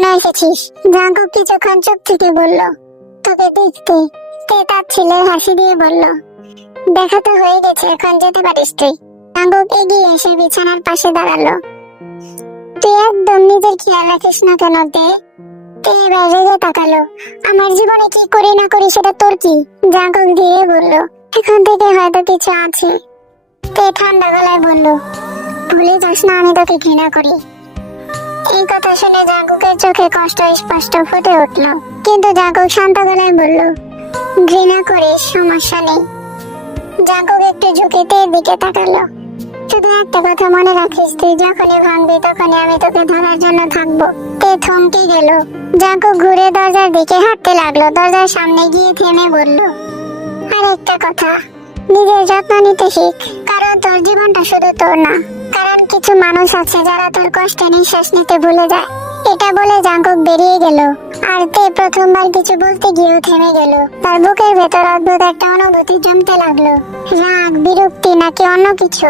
কেন এসেছিস? জাঙ্কুক কিছুক্ষণ চুপ থেকে বলল, তোকে দেখতে। তে তার ছেলে হাসি দিয়ে বলল, দেখা তো হয়ে গেছে, এখন যেতে পারিস তুই। জাঙ্কুক এগিয়ে এসে বিছানার পাশে দাঁড়ালো। তুই একদম নিজের খেয়াল রাখিস না কেন তে? তে এবার রেগে তাকালো। আমার জীবনে কি করি না করি সেটা তোর কি? জাঙ্কুক দিয়ে বলল, এখন থেকে হয়তো কিছু আছে। তে ঠান্ডা গলায় বলল, ভুলে যাস না আমি তোকে ঘৃণা করি। এই কথা শুনে জাঙ্কুকের চোখে কষ্ট স্পষ্ট ফুটে উঠল, কিন্তু জাঙ্কুক শান্ত গলায় বলল, ঘৃণা করিস, সমস্যা নেই। জাঙ্কুক একটু ঝুঁকে তের দিকে তাকালো। শুধু একটা কথা মনে রাখিস, তুই যখনই ভাঙবি তখনই আমি তোকে ধরার জন্য থাকবো। তে থমকে গেল। জাঙ্কুক ঘুরে দরজার দিকে হাঁটতে লাগলো। দরজার সামনে গিয়ে থেমে বলল, আর একটা কথা, নিজের যত্ন নিতে শিখ, কারণ তোর জীবনটা শুধু তোর না, কারণ কিছু মানুষ আছে যারা তোর কষ্টে নিঃশ্বাস নিতে ভুলে যায়। এটা বলে জাঙ্কুক বেরিয়ে গেল। আর তে প্রথমবার কিছু বলতে গিয়েও থেমে গেল। তার বুকের ভেতর অদ্ভুত একটা অনুভূতি জমতে লাগলো, রাগ, বিরক্তি নাকি অন্য কিছু।